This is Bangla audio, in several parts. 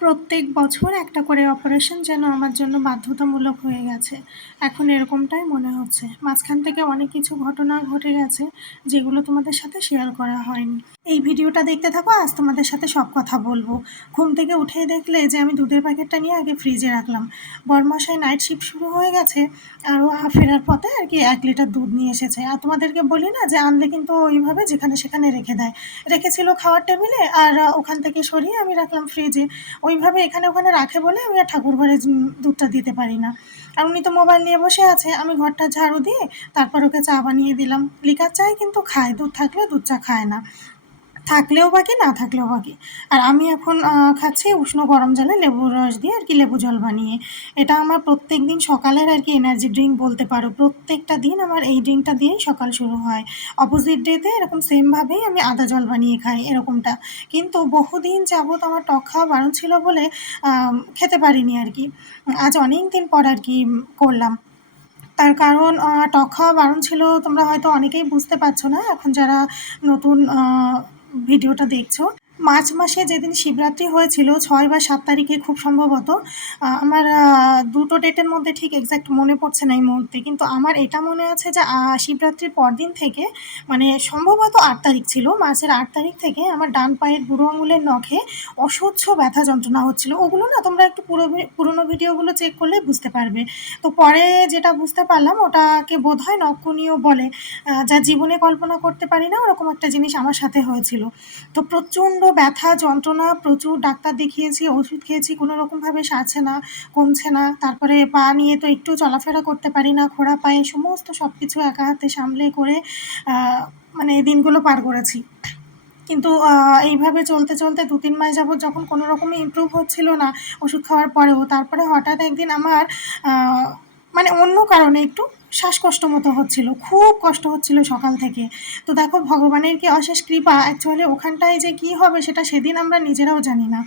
প্রত্যেক বছর একটা করে অপারেশন যেন আমার জন্য বাধ্যতামূলক হয়ে গেছে। এখন এরকমটাই মনে হচ্ছে। মাঝখান থেকে অনেক কিছু ঘটনা ঘটে গেছে, যেগুলো তোমাদের সাথে শেয়ার করা হয়নি। এই ভিডিওটা দেখতে থাকো, আজ তোমাদের সাথে সব কথা বলবো। ঘুম থেকে উঠেই দেখলে যে আমি দুধের প্যাকেটটা নিয়ে আগে ফ্রিজে রাখলাম। বরমশাই নাইট শিফট শুরু হয়ে গেছে, আর ও ফেরার পথে আর কি 1 লিটার দুধ নিয়ে এসেছে। আর তোমাদেরকে বলি না যে আনলে কিন্তু ওইভাবে যেখানে সেখানে রেখে দেয়। রেখেছিল খাওয়ার টেবিলে, আর ওখান থেকে সরিয়ে আমি রাখলাম ফ্রিজে। ওইভাবে এখানে ওখানে রাখে বলে আমি আর ঠাকুর ঘরে দুধটা দিতে পারি না। আর উনি তো মোবাইল নিয়ে বসে আছে, আমি ঘরটা ঝাড়ু দিয়ে তারপর ওকে চা বানিয়ে দিলাম। লিকার চাই কিন্তু খায়, দুধ থাকলে দুধ চা খায় না। থাকলেও বাকি, না থাকলেও বাকি। আর আমি এখন খাচ্ছি উষ্ণ গরম জলে লেবুর রস দিয়ে আর কি, লেবু জল বানিয়ে। এটা আমার প্রত্যেক দিন সকালের আর কি এনার্জি ড্রিঙ্ক বলতে পারো। প্রত্যেকটা দিন আমার এই ড্রিঙ্কটা দিয়েই সকাল শুরু হয়। অপোজিট ডেতে এরকম সেমভাবেই আমি আদা জল বানিয়ে খাই এরকমটা। কিন্তু বহুদিন যাবৎ আমার টক খাওয়া বারণ ছিল বলে খেতে পারিনি আর কি। আজ অনেক দিন পর আর কি করলাম। তার কারণ টক খাওয়া বারণ ছিল, তোমরা হয়তো অনেকেই বুঝতে পারছো না এখন যারা নতুন ভিডিওটা দেখছো। মার্চ মাসে যেদিন শিবরাত্রি হয়েছিল 6 বা 7 তারিখে খুব সম্ভবত, আমার দুটো ডেটের মধ্যে ঠিক এক্স্যাক্ট মনে পড়ছে না এই মুহূর্তে, কিন্তু আমার এটা মনে আছে যে শিবরাত্রির পরদিন থেকে, মানে সম্ভবত 8 তারিখ ছিল, মার্চের 8 তারিখ থেকে আমার ডান পায়ের বুড়ো আঙুলের নখে অসহ্য ব্যথা যন্ত্রণা হচ্ছিল। ওগুলো না তোমরা একটু পুরোনো ভিডিওগুলো চেক করলে বুঝতে পারবে। তো পরে যেটা বুঝতে পারলাম ওটাকে বোধহয় নক্কুনিও বলে। যা জীবনে কল্পনা করতে পারি না ওরকম একটা জিনিস আমার সাথে হয়েছিল। তো প্রচণ্ড ব্যথা যন্ত্রণা, প্রচুর ডাক্তার দেখিয়েছি, ওষুধ খেয়েছি, কোনো রকমভাবে সারছে না, কমছে না। তারপরে পা নিয়ে তো একটু চলাফেরা করতে পারি না, খোঁড়া পায়ে সমস্ত সব কিছু একা হাতে সামলে করে মানে এই দিনগুলো পার করেছি। কিন্তু এইভাবে চলতে চলতে 2-3 মাস যাবৎ যখন কোনো রকমই ইমপ্রুভ হচ্ছিল না ওষুধ খাওয়ার পরেও, তারপরে হঠাৎ একদিন আমার মানে অন্য কারণে একটু শ্বাসকষ্ট মতো হচ্ছিল, খুব কষ্ট হচ্ছিল সকাল থেকে। তো দেখো ভগবানের কি অশেষ কৃপা, অ্যাকচুয়ালি ওখানটায় যে কী হবে সেটা সেদিন আমরা নিজেরাও জানি না।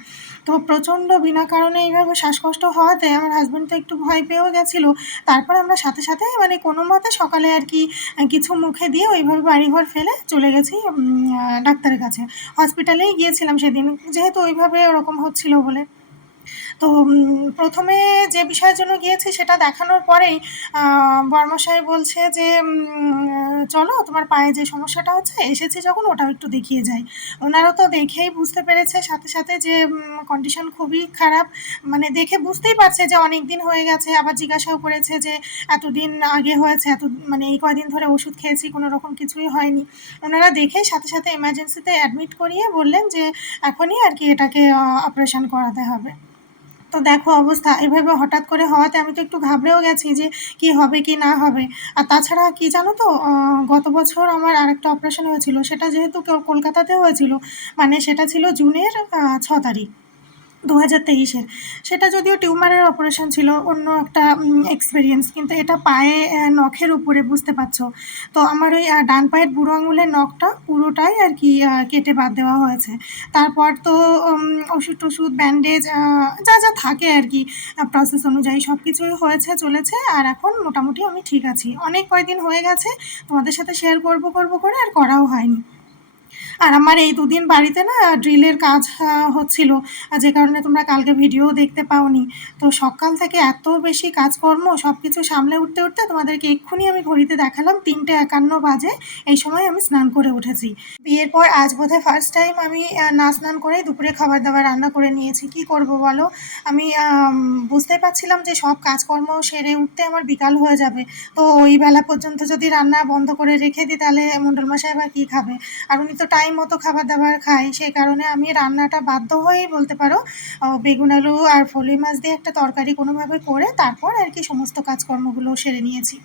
তো প্রচণ্ড বিনা কারণে এইভাবে শ্বাসকষ্ট হওয়াতে আমার হাজব্যান্ড তো একটু ভয় পেয়েও গেছিলো। তারপর আমরা সাথে সাথে মানে কোনো মতে সকালে আর কি কিছু মুখে দিয়ে ওইভাবে বাড়িঘর ফেলে চলে গেছি ডাক্তারের কাছে। হসপিটালেই গিয়েছিলাম সেদিন, যেহেতু ওইভাবে ওরকম হচ্ছিল বলে। তো প্রথমে যে বিষয়ের জন্য গিয়েছি সেটা দেখানোর পরেই বরমশাই বলছে যে চলো তোমার পায়ে যে সমস্যাটা হচ্ছে, এসেছি যখন ওটাও একটু দেখিয়ে যাই। ওনারা তো দেখেই বুঝতে পেরেছে সাথে সাথে যে কন্ডিশন খুবই খারাপ। মানে দেখে বুঝতেই পারছে যে অনেক দিন হয়ে গেছে। আবার জিজ্ঞাসাও করেছে যে এতদিন আগে হয়েছে, এত মানে এই কয়দিন ধরে ওষুধ খেয়েছি, কোনো রকম কিছুই হয়নি। ওনারা দেখেই সাথে সাথে এমার্জেন্সিতে অ্যাডমিট করিয়ে বললেন যে এখনই আর কি এটাকে অপারেশন করাতে হবে। তো দেখো অবস্থা এভাবে হঠাৎ করে হওয়াতে আমি তো একটু ঘাবড়েও গেছি যে কি হবে কি না হবে। আর তাছাড়া কি জানো তো, গত বছর আমার আরেকটা অপারেশন হয়েছিল, সেটা যেহেতু কলকাতাতে হয়েছিল, মানে সেটা ছিল জুনের 6 তারিখ 2023-এর। সেটা যদিও টিউমারের অপারেশন ছিল, অন্য একটা এক্সপেরিয়েন্স, কিন্তু এটা পায়ে নখের উপরে, বুঝতে পারছো। তো আমার ওই ডান পায়ের বুড়ো আঙুলের নখটা পুরোটাই আর কি কেটে বাদ দেওয়া হয়েছে। তারপর তো ওষুধ টষুধ ব্যান্ডেজ যা যা থাকে আর কি, প্রসেস অনুযায়ী সব কিছুই হয়েছে চলেছে। আর এখন মোটামুটি আমি ঠিক আছি, অনেক কয়দিন হয়ে গেছে, তোমাদের সাথে শেয়ার করব করব করে আর করাও হয়নি। আর আমার এই দুদিন বাড়িতে না ড্রিলের কাজ হচ্ছিল, যে কারণে তোমরা কালকে ভিডিও দেখতে পাওনি। তো সকাল থেকে এত বেশি কাজকর্ম সব কিছু সামলে উঠতে উঠতে তোমাদেরকে এক্ষুনি আমি ঘড়িতে দেখালাম 3:51 বাজে, এই সময় আমি স্নান করে উঠেছি। বিয়ের পর আজ বোধহয় ফার্স্ট টাইম আমি না স্নান করেই দুপুরে খাবার দাবার রান্না করে নিয়েছি। কি করব বলো, আমি বুঝতে পারছিলাম যে সব কাজকর্ম সেরে উঠতে আমার বিকাল হয়ে যাবে। তো ওই বেলা পর্যন্ত যদি রান্না বন্ধ করে রেখে দিই তাহলে মণ্ডলমশাই আবার কী খাবে। আর উনি তো টাইম মতো খাবার দাবার খায়, সেই কারণে আমি রান্নাটা বাধ্য হয়েই বলতে পারো বেগুন আলু আর ফলি মাছ দিয়ে একটা তরকারি কোনোভাবে করে তারপর আর কি সমস্ত কাজকর্মগুলো সেরে নিয়েছি।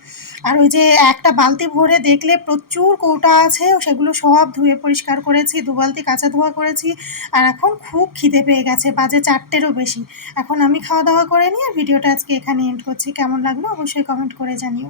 আর ওই যে একটা বালতি ভরে দেখলে প্রচুর কৌটা আছে, সেগুলো সব ধুয়ে পরিষ্কার করেছি, 2 বালতি কাঁচা ধোয়া করেছি। আর এখন খুব খিদে পেয়ে গেছে, বাজে 4টেরও বেশি। এখন আমি খাওয়া দাওয়া করে নিয়ে ভিডিওটা আজকে এখানে এন্ড করছি। কেমন লাগলো অবশ্যই কমেন্ট করে জানিও।